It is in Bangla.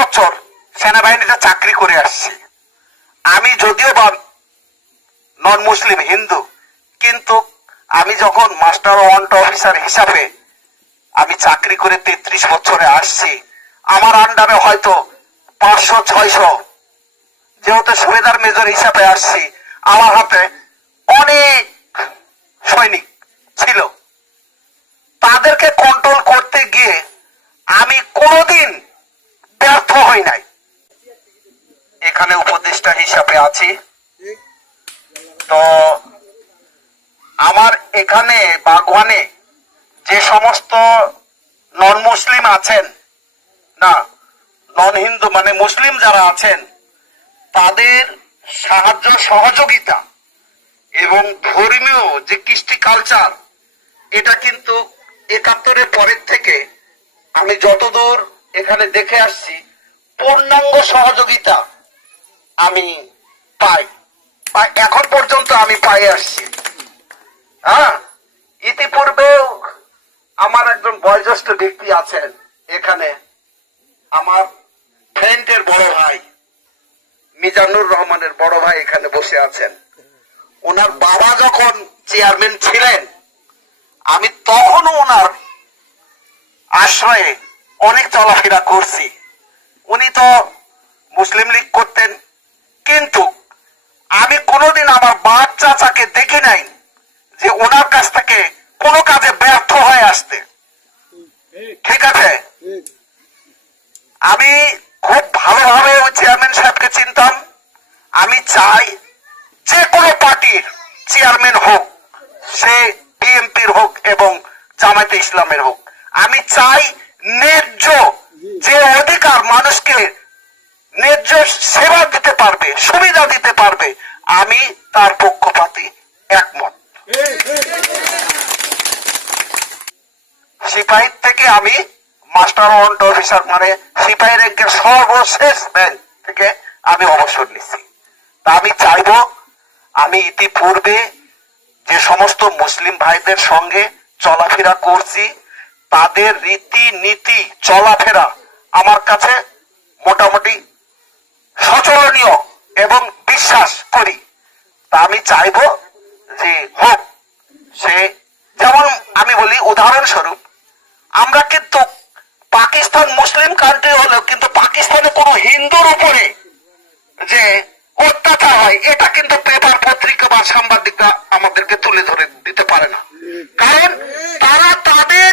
বছর সেনাবাহিনীতে চাকরি করে আসছি। আমি যদিও বা নন মুসলিম হিন্দু, কিন্তু আমি যখন মাস্টার ওয়ান্ট অফিসার হিসাবে আমি চাকরি করে 33 বছরে আসছি, আমার আন্ডারে হয়তো 500-600, যেহেতু সুবেদার মেজর হিসাবে আসছি, আমার হাতে অনেক সৈনিক ছিল। তাদেরকে কন্ট্রোল করতে গিয়ে আমি কোনোদিন ব্যর্থ হই নাই। এখানে উপদেষ্টা হিসাবে আছি, তো আমার এখানে বাগওয়ানে যে সমস্ত নন মুসলিম আছেন, না নন হিন্দু মানে মুসলিম যারা আছেন, তাদের সাহায্য সহযোগিতা এবং ধর্মীয় যে কৃষ্টি কালচার, এটা কিন্তু 71-এর পরের থেকে আমি যতদূর এখানে দেখে আসছি পূর্ণাঙ্গ সহযোগিতা আমি পাই, বা এখন পর্যন্ত আমি পাই আসছি। হ্যাঁ, ইতিপূর্বেও আমার একজন বয়োজ্যেষ্ঠ ব্যক্তি আছেন এখানে, আমার ফ্রেন্ডের বড় ভাই মিজানুর রহমানের বড় ভাই এখানে বসে আছেন। ওনার বাবা যখন চেয়ারম্যান ছিলেন, আমি তখনও ওনার আশ্রয়ে অনেক চলাফেরা করছি। উনি তো মুসলিম লীগ করতেন, কিন্তু আমি কোনোদিন আমার বাপ চাচাকে দেখি নাই যে ওনার কাছ থেকে কোনো কাজে ব্যর্থ হয়ে আসতে। ঠিক আছে, আমি খুব ভালোভাবে ওই চেয়ারম্যান সাহেবকে চিনতাম। আমি চাই যে কোনো পার্টির চেয়ারম্যান হোক, সে বিএনপির হোক এবং জামায়াতে ইসলামের হোক, আমি চাই ন্যায্য যে অধিকার মানুষকে ন্যায্য সেবা দিতে পারবে, সুবিধা দিতে পারবে, আমি তার পক্ষপাতী একমত। সিপাহীর থেকে আমি মাস্টার ওয়ান্ট অফিসার মানে সিপাহী র্যাঙ্কের সর্বশেষ র্যাঙ্ক থেকে আমি অবসর নিচ্ছি। তা আমি চাইবো, আমি ইতিপূর্বে যে সমস্ত মুসলিম ভাইদের সঙ্গে চলাফেরা করছি, তাদের রীতি নীতি চলাফেরা আমার কাছে মোটামুটি সচলনীয় এবং বিশ্বাস করি। তা আমি চাইবো যে হোক, সে যেমন আমি বলি উদাহরণস্বরূপ, আমরা কিন্তু পাকিস্তান মুসলিম কান্ট্রি হলেও কিন্তু পাকিস্তানে কোনো হিন্দুর উপরে যে অত্যাচার হয়, এটা কিন্তু পেপার পত্রিকা বা সাংবাদিকরা আমাদেরকে তুলে ধরে দিতে পারে না, কারণ তারা তাদের